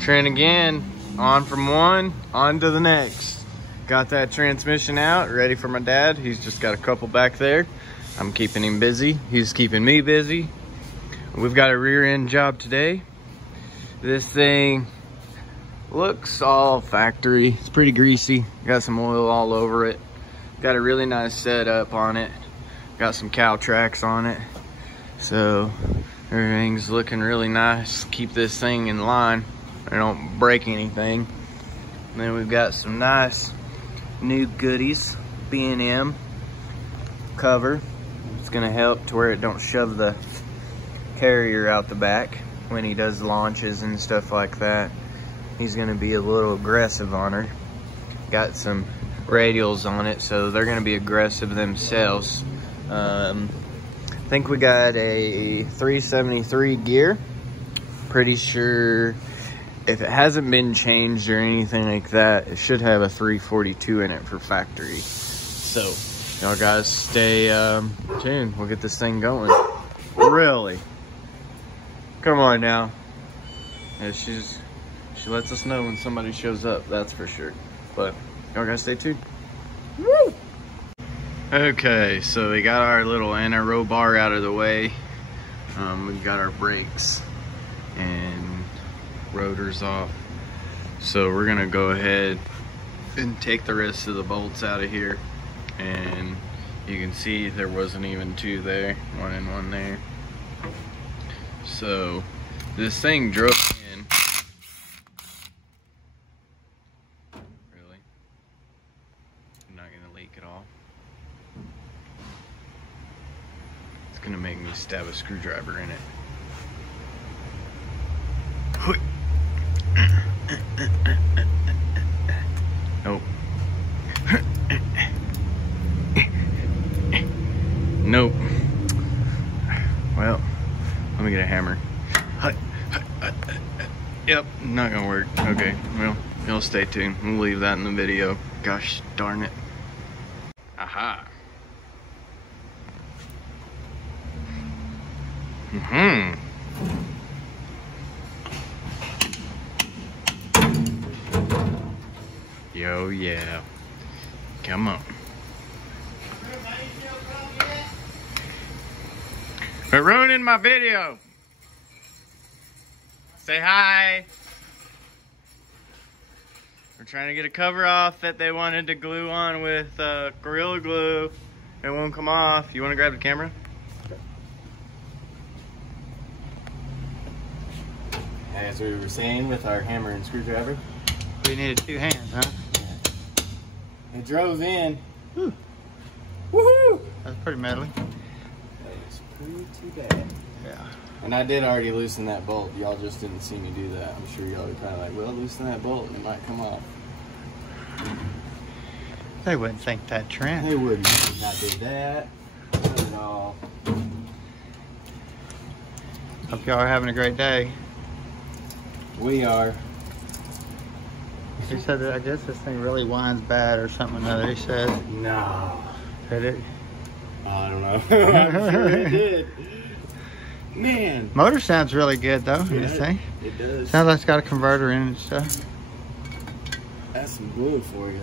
Trent again, on from one, on to the next. Got that transmission out, ready for my dad. He's just got a couple back there. I'm keeping him busy. He's keeping me busy. We've got a rear end job today. This thing looks all factory. It's pretty greasy. Got some oil all over it. Got a really nice setup on it. Got some cow tracks on it. So everything's looking really nice. Keep this thing in line. I don't break anything. And then we've got some nice new goodies. B&M cover. It's gonna help to where it don't shove the carrier out the back when he does launches and stuff like that. He's gonna be a little aggressive on her. Got some radials on it, so they're gonna be aggressive themselves. I think we got a 373 gear. Pretty sure if it hasn't been changed or anything like that, it should have a 342 in it for factory. So y'all guys stay tuned. We'll get this thing going. Really? Come on now. Yeah, she lets us know when somebody shows up, that's for sure. But y'all guys stay tuned. Woo! Okay, so we got our little anti-roll bar out of the way. We've got our brakes and rotors off. So we're gonna go ahead and take the rest of the bolts out of here. And you can see there wasn't even two there, one and one there. So this thing drove in. Really? I'm not gonna leak at all. It's gonna make me stab a screwdriver in it. Nope. Nope. Well, let me get a hammer. Yep, not gonna work. Okay, well, you'll stay tuned. We'll leave that in the video. Gosh darn it. Aha. Yo, yeah. Come on. Quit ruining my video. Say hi. We're trying to get a cover off that they wanted to glue on with Gorilla Glue. It won't come off. You want to grab the camera? As we were saying with our hammer and screwdriver, we needed two hands, huh? It drove in. Woo. Woohoo! That's pretty meddly. That is pretty bad. Yeah. And I did already loosen that bolt. Y'all just didn't see me do that. I'm sure y'all are probably like, well, loosen that bolt and it might come off. They wouldn't think that, Trent. They wouldn't. Did not do that. Not at all. Hope y'all are having a great day. We are. He said that I guess this thing really whines bad or something or another. He said. No. Did it? I don't know. I'm sure it did. Man. Motor sounds really good though, Yeah, this thing. It does. Sounds like it's got a converter in it and stuff. That's some glue for you.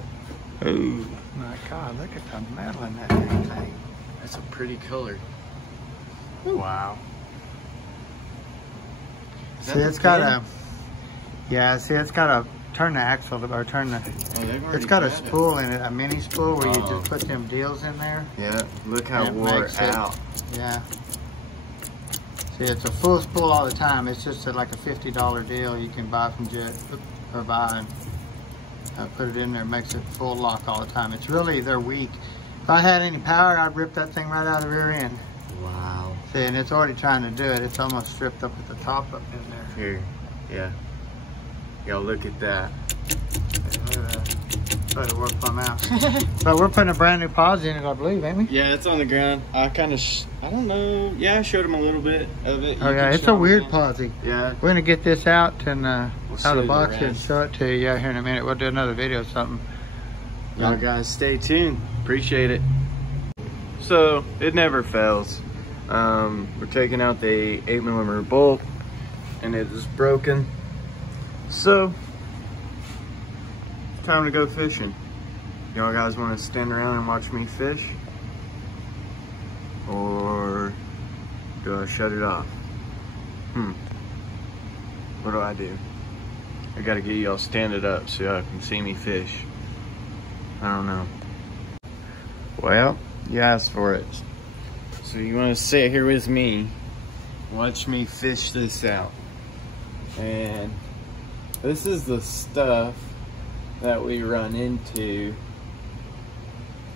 Ooh. My God, look at the metal in that dang thing. That's a pretty color. Ooh. Wow. See, it's got a, yeah, see, it's got a, turn the axle, or turn the, it's got a spool in it, a mini spool where you just put them deals in there. Yeah, look how wore out. Yeah. See, it's a full spool all the time. It's just like a $50 deal you can buy from Jet, or buy and put it in there. It makes it full lock all the time. It's really, they're weak. If I had any power, I'd rip that thing right out of the rear end. Wow. See, and it's already trying to do it. It's almost stripped up at the top up in there. Here, yeah. Y'all look at that. Try to work them out. So we're putting a brand new pause in it, I believe, ain't we? Yeah, it's on the ground. I kind of, I don't know. Yeah, I showed him a little bit of it. Oh yeah, it's a weird posse. Yeah. We're gonna get this out and out of the box the and show it to you here in a minute. We'll do another video or something. Y'all guys stay tuned. Appreciate it. So it never fails. We're taking out the 8mm bolt and it is broken. So, it's time to go fishing. Y'all guys want to stand around and watch me fish? Or do I shut it off? What do I do? I gotta get y'all standing up so y'all can see me fish. I don't know. Well, you asked for it. So you want to sit here with me, watch me fish this out. And this is the stuff that we run into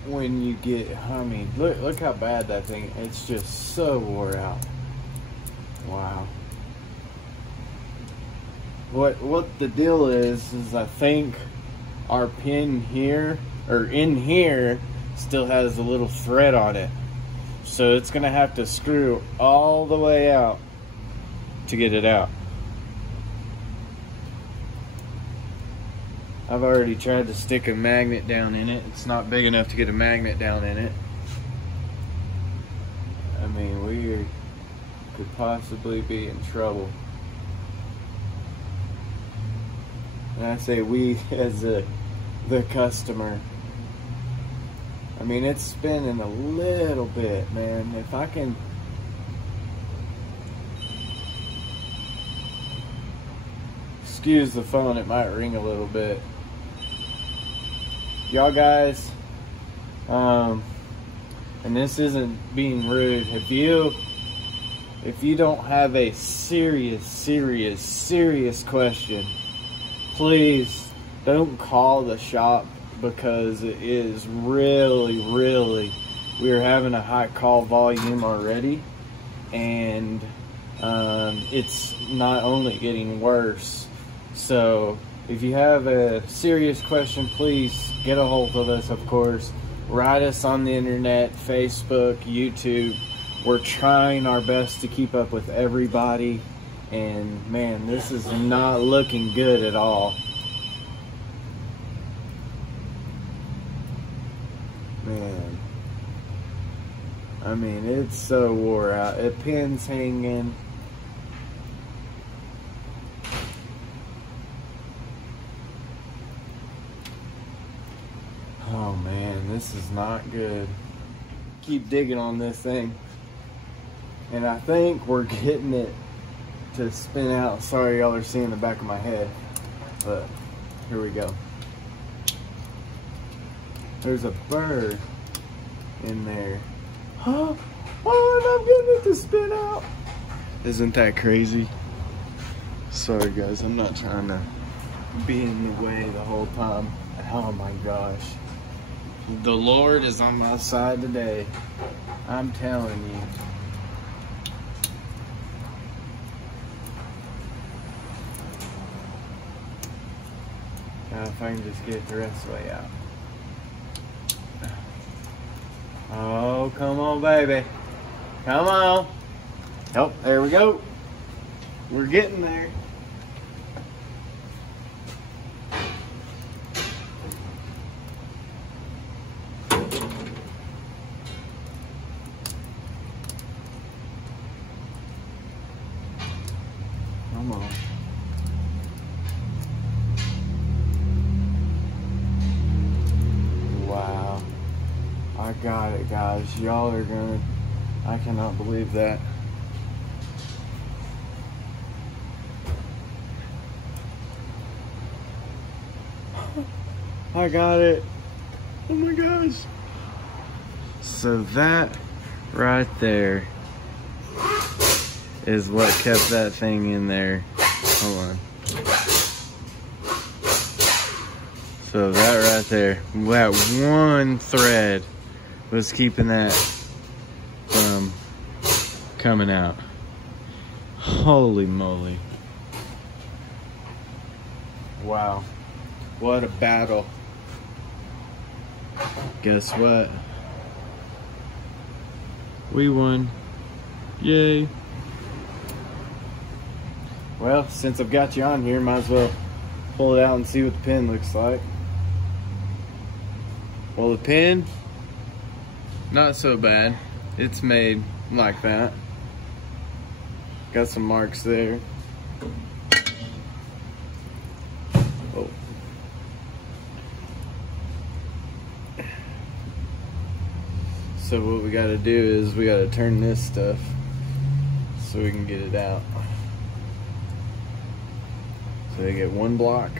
when you get, I mean, look how bad that thing, it's just so wore out. Wow. What the deal is I think our pin here, or in here, still has a little thread on it. So it's gonna have to screw all the way out to get it out. I've already tried to stick a magnet down in it. It's not big enough to get a magnet down in it. I mean, we could possibly be in trouble. And I say we as the customer. I mean, it's spinning a little bit, man. If I can... Excuse the phone, it might ring a little bit. Y'all guys, and this isn't being rude, if you don't have a serious question, please don't call the shop, because it is really, we're having a high call volume already, and it's not only getting worse. So if you have a serious question, please get a hold of us, of course. Write us on the internet, Facebook, YouTube. We're trying our best to keep up with everybody, and man, this is not looking good at all. Man, I mean, it's so wore out. It pin's hanging. Oh man, this is not good. Keep digging on this thing, and I think we're getting it to spin out. Sorry y'all are seeing the back of my head, but here we go. There's a bird in there. Huh? Oh, and I'm getting it to spin out. Isn't that crazy? Sorry guys, I'm not trying to be in the way the whole time. Oh my gosh. The Lord is on my side today. I'm telling you. Now if I can just get it the rest of the way out. Oh, come on, baby. Come on. Oh, there we go. We're getting there. Come on. Wow. I got it, guys. Y'all are gonna... I cannot believe that. I got it. Oh my gosh. So that right there is what kept that thing in there. Hold on. So that right there, that one thread was keeping that from coming out. Holy moly. Wow. What a battle. Guess what? We won. Yay. Well, since I've got you on here, might as well pull it out and see what the pin looks like. Well, the pin, not so bad. It's made like that. Got some marks there. So what we gotta do is we gotta turn this stuff so we can get it out. So they get one block.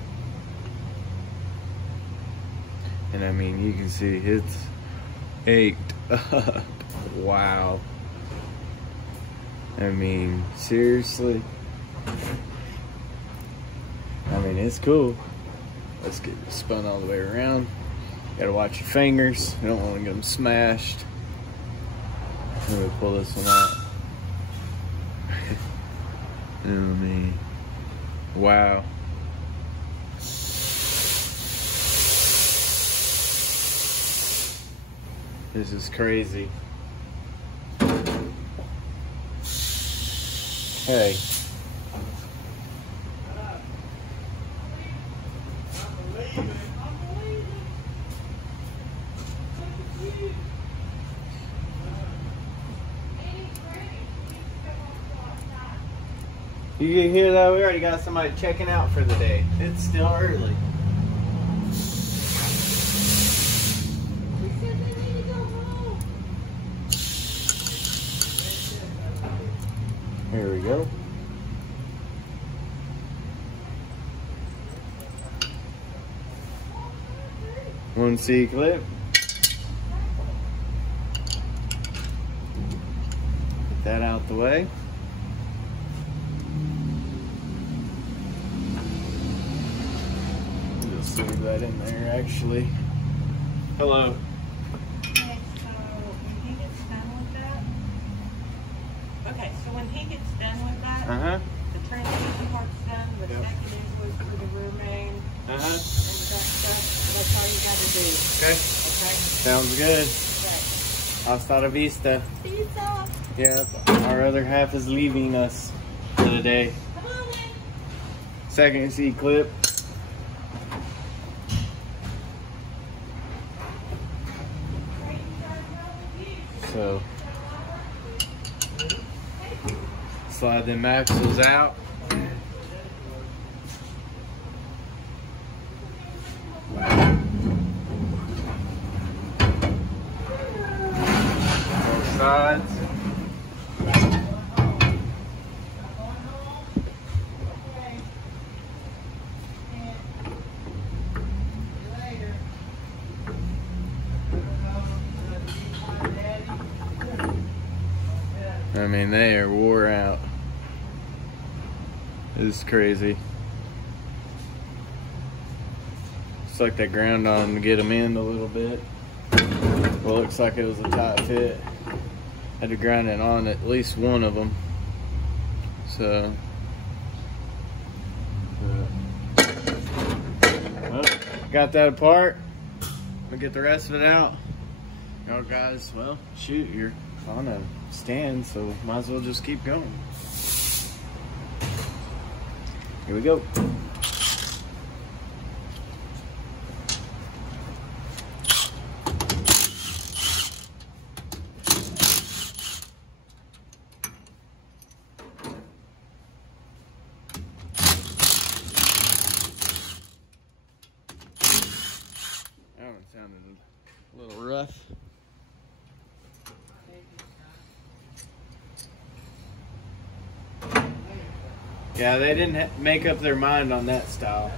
And I mean, you can see it's ached up. Wow. I mean, seriously. I mean, it's cool. Let's get it spun all the way around. Gotta watch your fingers. You don't want to get them smashed. Let me pull this one out. I mean, wow. This is crazy. Hey. You can hear that we already got somebody checking out for the day. It's still early. Here we go. One C clip. Get that out the way. Just leave that in there actually. Hello. Okay, so when he gets done with that, the transmission part's done, the Yep. second invoice for the rear main, and Uh-huh. that stuff, that's all you gotta do, Okay. okay? Sounds good. Okay. Hasta la vista. Pizza! Yep. Our other half is leaving us for the day. Come on in! Second C clip. So slide them axles out. Both sides. I mean, they are wore out. This is crazy. It's like they ground on them to get them in a little bit. Well, looks like it was a tight fit. Had to grind it on at least one of them. So, well, got that apart. I'm gonna get the rest of it out. Y'all guys, well, shoot, you're on a stand, so might as well just keep going. Here we go. That one sounded a little rough. Yeah, they didn't make up their mind on that style.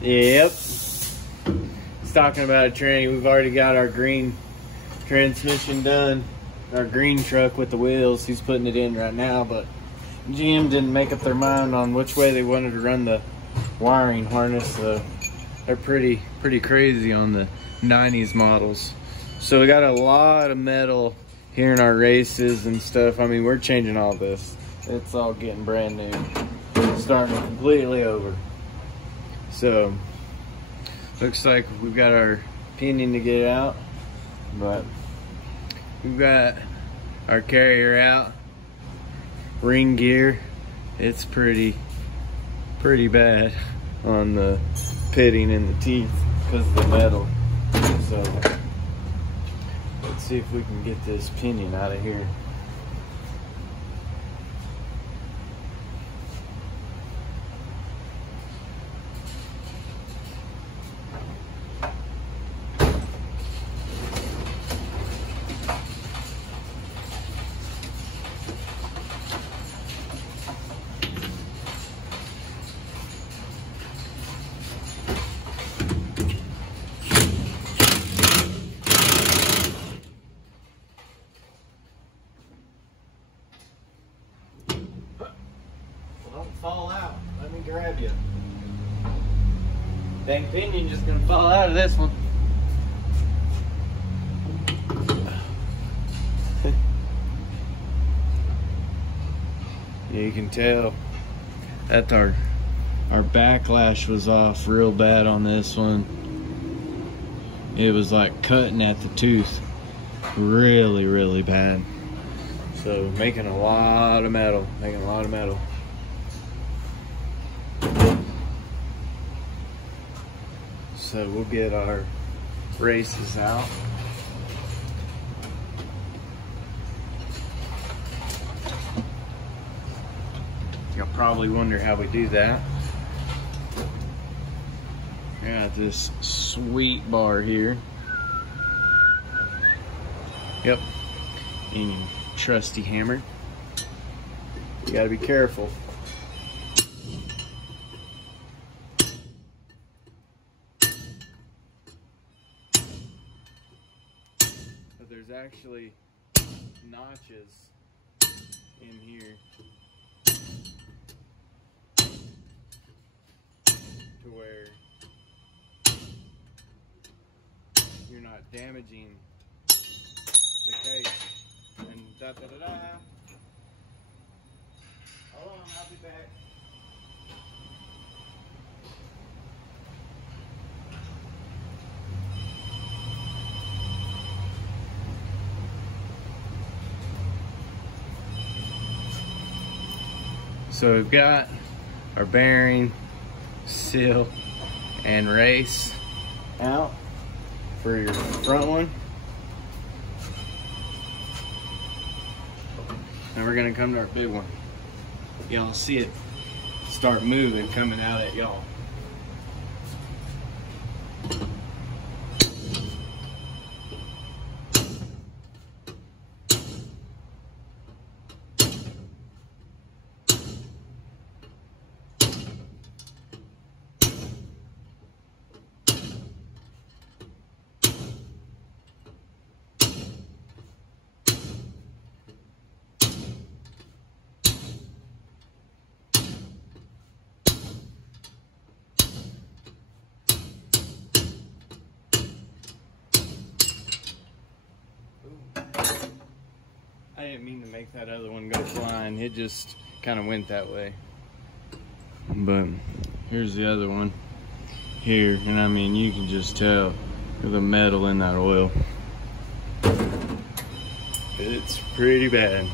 Yep. It's talking about a train. We've already got our green transmission done. Our green truck with the wheels. He's putting it in right now, but GM didn't make up their mind on which way they wanted to run the wiring harness. So they're pretty crazy on the 90s models. So we got a lot of metal here in our races and stuff. I mean, we're changing all this. It's all getting brand new. Starting completely over. So, looks like we've got our pinion to get out. But, we've got our carrier out. Ring gear. It's pretty bad on the pitting and the teeth because of the metal. So, let's see if we can get this pinion out of here. fall out. Let me grab you. Dang pinion just gonna fall out of this one. Yeah, you can tell that our backlash was off real bad on this one. It was like cutting at the tooth. Really, really bad. So making a lot of metal. So we'll get our races out. You'll probably wonder how we do that. Got this sweet bar here. Yep. And your trusty hammer. You gotta be careful. But there's actually notches in here to where you're not damaging the case. And da-da-da-da. Hold on, I'll be back. So we've got our bearing, seal, and race out for your front one. Now we're gonna come to our big one. Y'all see it start moving, coming out at y'all. I didn't mean to make that other one go flying. It just kind of went that way. But here's the other one here, and I mean, you can just tell the metal in that oil. It's pretty bad.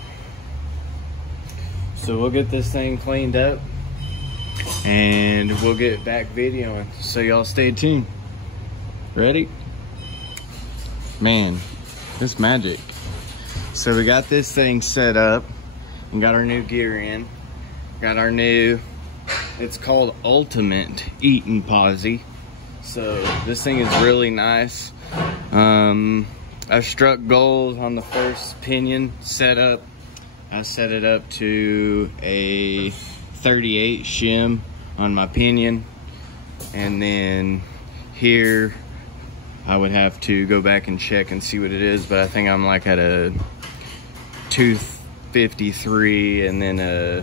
So we'll get this thing cleaned up and we'll get back videoing. So y'all stay tuned. Ready? Man, it's magic. So we got this thing set up and got our new gear in. Got our new, it's called Ultimate Eating Posse. So this thing is really nice. I struck gold on the first pinion setup. I set it up to a 38 shim on my pinion. And then here, I would have to go back and check and see what it is, but I think I'm like at a 253 and then a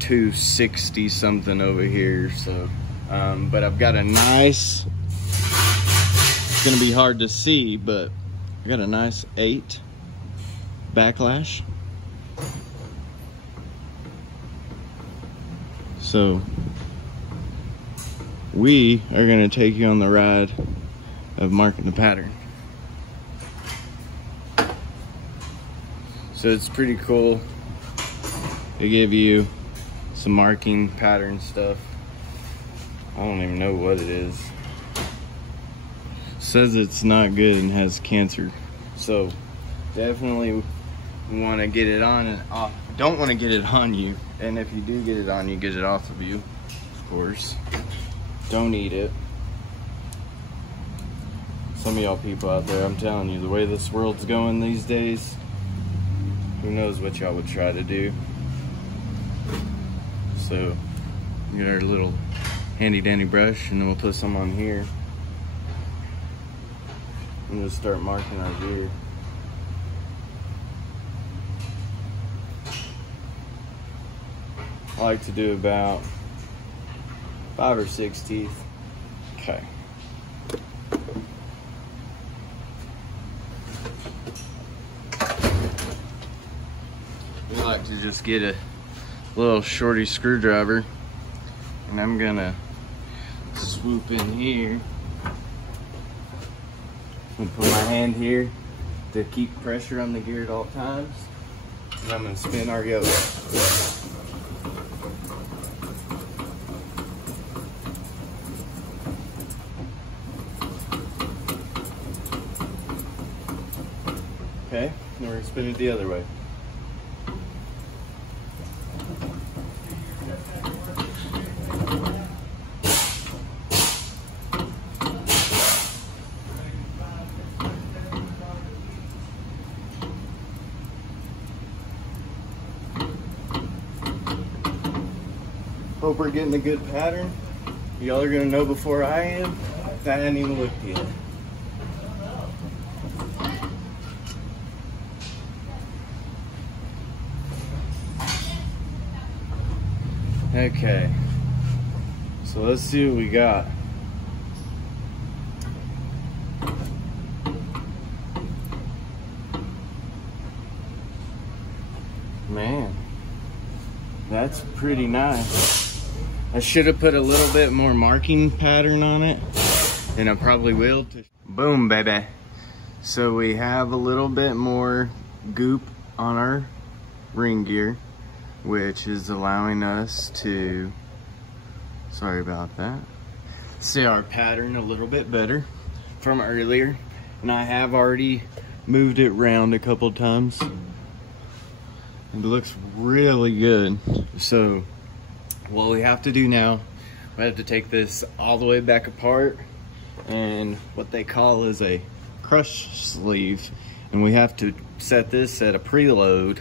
260 something over here. So, but I've got a nice, it's gonna be hard to see, but I got a nice 8 backlash. So we are gonna take you on the ride of marking the pattern. So it's pretty cool. They give you some marking pattern stuff. I don't even know what it is. Says it's not good and has cancer. So definitely want to get it on and off. Don't want to get it on you. And if you do get it on you, get it off of you, of course. Don't eat it. Some of y'all people out there, I'm telling you, the way this world's going these days, who knows what y'all would try to do. So, get our little handy dandy brush and then we'll put some on here. And we'll start marking our gear. I like to do about 5 or 6 teeth. Okay. We like to just get a little shorty screwdriver, and I'm gonna swoop in here and put my hand here to keep pressure on the gear at all times. And I'm gonna spin our yoke. Okay, now we're gonna spin it the other way. Hope we're getting a good pattern. Y'all are gonna know before I am if I hadn't even looked yet. Okay, so let's see what we got. Man, that's pretty nice. I should have put a little bit more marking pattern on it, and I probably will. Boom, baby. So we have a little bit more goop on our ring gear, which is allowing us to, sorry about that, see our pattern a little bit better from earlier. And I have already moved it around a couple times. It looks really good. So what we have to do now, we have to take this all the way back apart, and what they call is a crush sleeve. And we have to set this at a preload,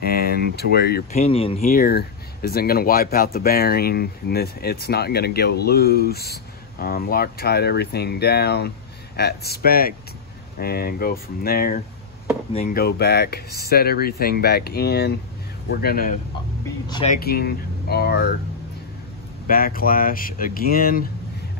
and to where your pinion here isn't gonna wipe out the bearing, and it's not gonna go loose. Loctite everything down at spec and go from there. And then go back, set everything back in. We're gonna be checking our backlash again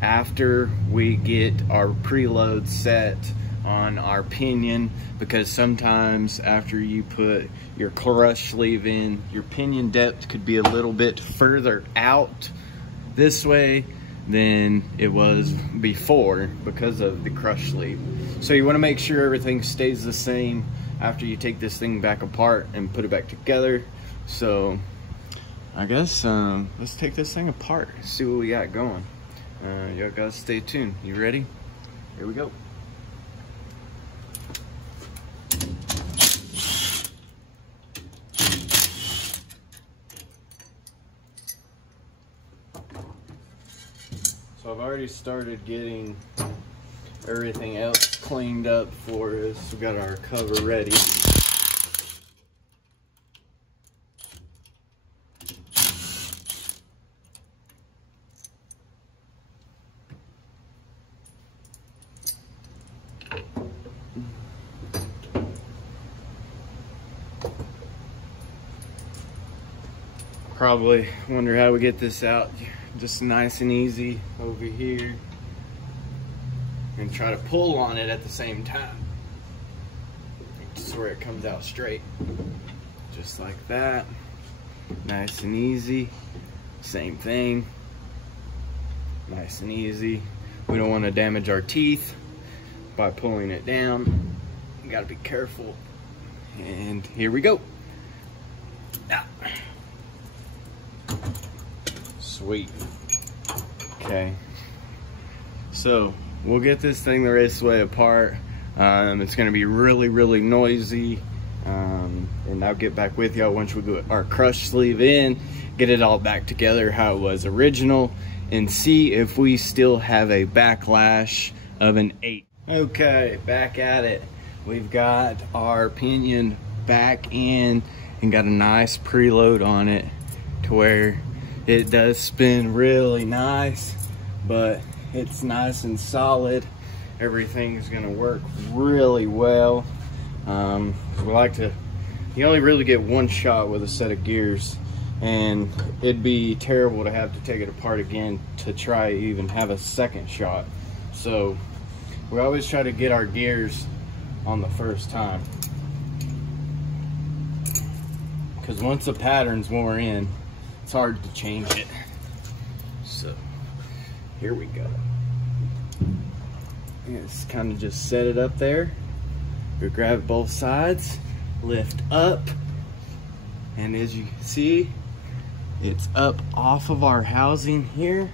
after we get our preload set on our pinion, because sometimes after you put your crush sleeve in, your pinion depth could be a little bit further out this way than it was before because of the crush sleeve. So you want to make sure everything stays the same after you take this thing back apart and put it back together. So I guess let's take this thing apart, see what we got going. Y'all guys stay tuned. You ready? Here we go. So I've already started getting everything else cleaned up for us. We got our cover ready. Probably wonder how we get this out. Just nice and easy over here, and try to pull on it at the same time, just where it comes out straight, just like that. Nice and easy. Same thing, nice and easy. We don't want to damage our teeth by pulling it down. You gotta be careful. And here we go. Ah. Sweet. Okay, so we'll get this thing the rest of the way apart. It's gonna be really, really noisy, and I'll get back with y'all once we get our crush sleeve in, get it all back together how it was original, and see if we still have a backlash of an 8. Okay, back at it. We've got our pinion back in and got a nice preload on it to where it does spin really nice, but it's nice and solid. Everything's gonna work really well. We like to, you only really get one shot with a set of gears, and it'd be terrible to have to take it apart again to try even have a second shot. So we always try to get our gears on the first time, because once the pattern's worn in, it's hard to change it. So here we go. Just kind of just set it up there. We grab both sides, lift up, and as you can see, it's up off of our housing here.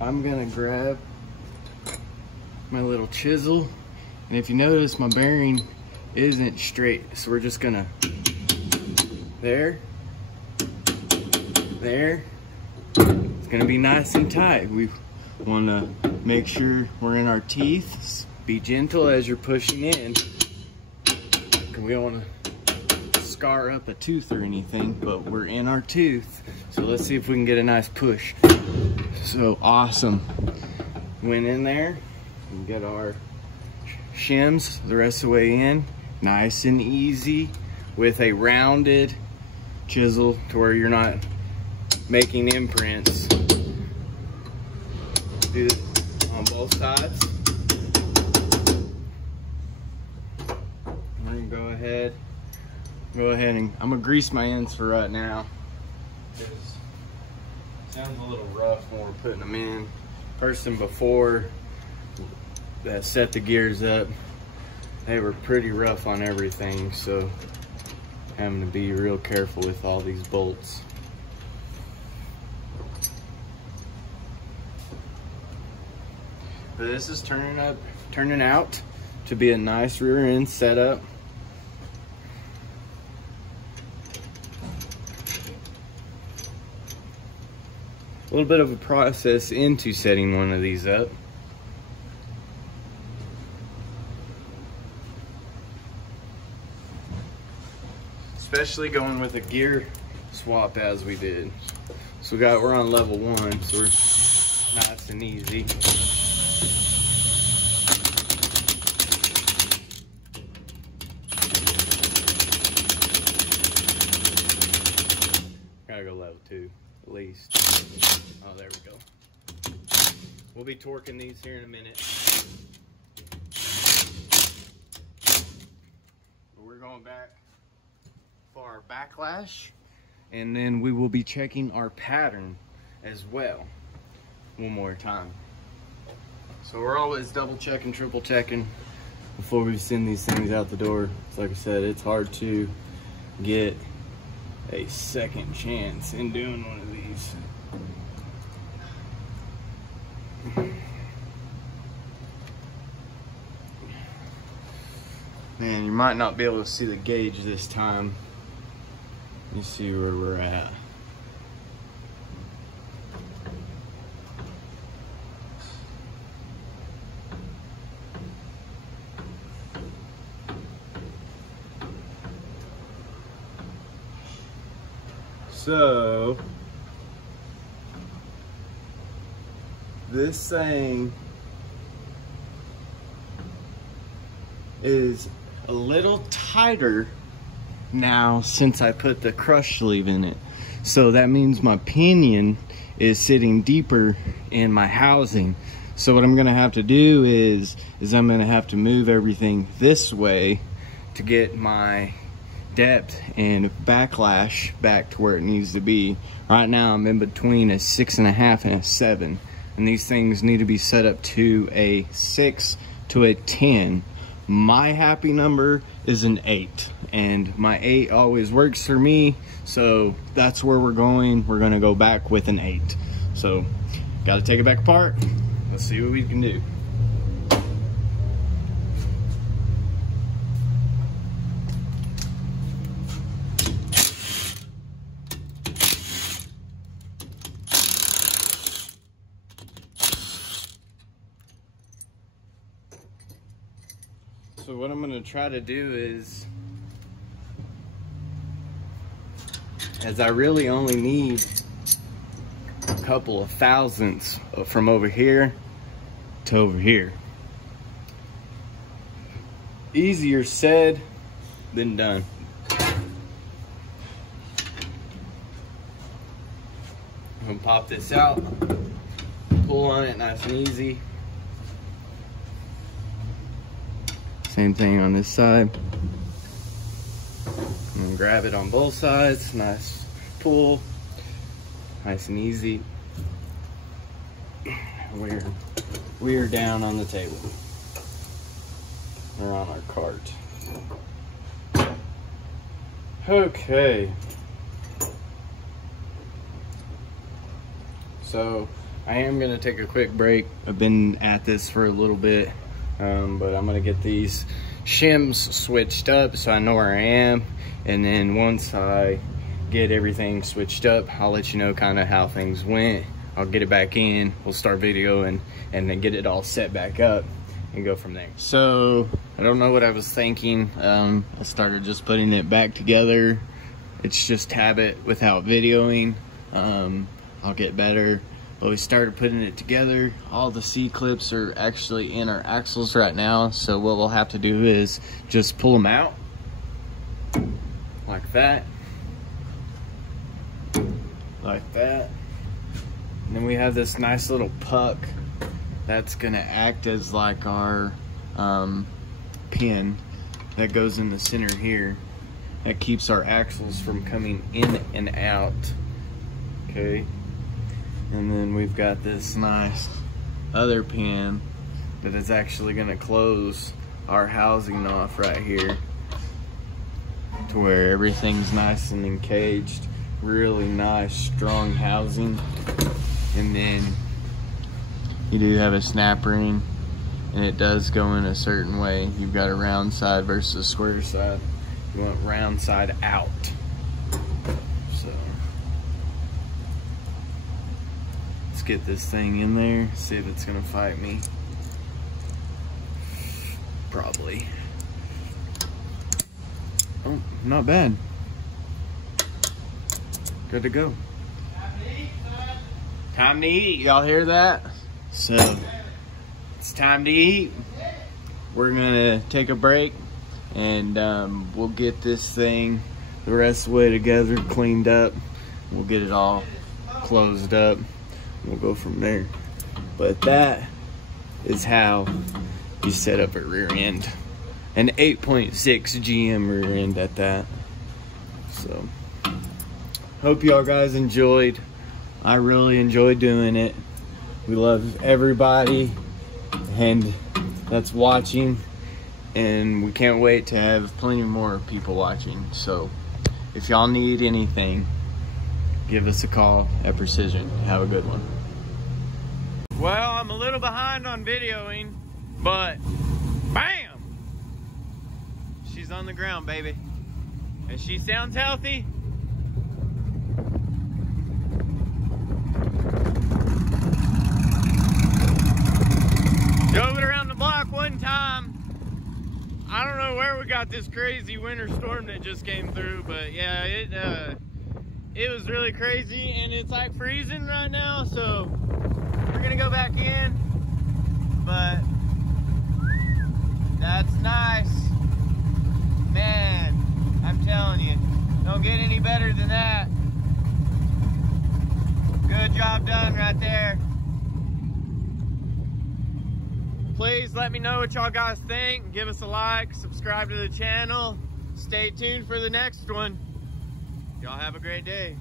I'm gonna grab my little chisel, and if you notice, my bearing isn't straight, so we're just gonna there. It's gonna be nice and tight. We want to make sure we're in our teeth. Be gentle as you're pushing in. We don't want to scar up a tooth or anything, but we're in our tooth. So let's see if we can get a nice push. So awesome. Went in there and get our shims the rest of the way in. Nice and easy with a rounded chisel to where you're not making imprints. Do it on both sides. I'm gonna go ahead and I'm gonna grease my ends for right now, because it sounds a little rough when we're putting them in. Person before that set the gears up, they were pretty rough on everything, so having to be real careful with all these bolts. But this is turning out to be a nice rear end setup. A little bit of a process into setting one of these up. Especially going with a gear swap as we did. So we're on level 1, so we're nice and easy. Gotta go level 2 at least. Oh, there we go. We'll be torquing these here in a minute. But we're going back for our backlash, and then we will be checking our pattern as well one more time. So we're always double checking, triple checking before we send these things out the door. So like I said, it's hard to get a second chance in doing one of these. Man, you might not be able to see the gauge this time. You see where we're at. So this thing is a little tighter now since I put the crush sleeve in it. So that means my pinion is sitting deeper in my housing. So what I'm gonna have to do is I'm gonna have to move everything this way to get my depth and backlash back to where it needs to be. Right now I'm in between a 6.5 and a 7, and these things need to be set up to a 6 to a 10. My happy number is an 8, and my 8 always works for me, so that's where we're going. We're gonna go back with an 8. So gotta take it back apart. Let's see what we can do. So what I'm gonna try to do is I really only need a couple of thousandths from over here to over here. Easier said than done. I'm gonna pop this out, pull on it nice and easy. Same thing on this side. I'm gonna grab it on both sides, nice pull, nice and easy. We're down on the table. We're on our cart. Okay. So I am gonna take a quick break. I've been at this for a little bit, but I'm gonna get these shims switched up so I know where I am. And then once I get everything switched up, I'll let you know kind of how things went. I'll get it back in, we'll start videoing, and then get it all set back up and go from there. So I don't know what I was thinking. I started just putting it back together. It's just habit without videoing. I'll get better. But we started putting it together. All the C-clips are actually in our axles right now. So what we'll have to do is just pull them out like that. Like that. And then we have this nice little puck that's gonna act as like our pin that goes in the center here. That keeps our axles from coming in and out. Okay. And then we've got this nice other pin that is actually gonna close our housing off right here to where everything's nice and encaged. Really nice, strong housing. And then you do have a snap ring, and it does go in a certain way. You've got a round side versus square side. You want round side out. So let's get this thing in there, see if it's gonna fight me. Probably. Oh, not bad. Good to go. Time to eat, y'all hear that? So, it's time to eat. We're gonna take a break, and we'll get this thing the rest of the way together, cleaned up. We'll get it all closed up. We'll go from there. But that is how you set up a rear end. An 8.6 GM rear end at that. So, hope y'all guys enjoyed. I really enjoy doing it. We love everybody and that's watching, and we can't wait to have plenty more people watching. So if y'all need anything, give us a call at Precision. Have a good one. Well, I'm a little behind on videoing, but bam! She's on the ground, baby. And she sounds healthy. Drove it around the block one time. I don't know where we got this crazy winter storm that just came through, but yeah, it was really crazy, and it's like freezing right now, so we're gonna go back in. But that's nice. Man, I'm telling you, don't get any better than that. Good job done right there. Please let me know what y'all guys think. Give us a like, subscribe to the channel. Stay tuned for the next one. Y'all have a great day.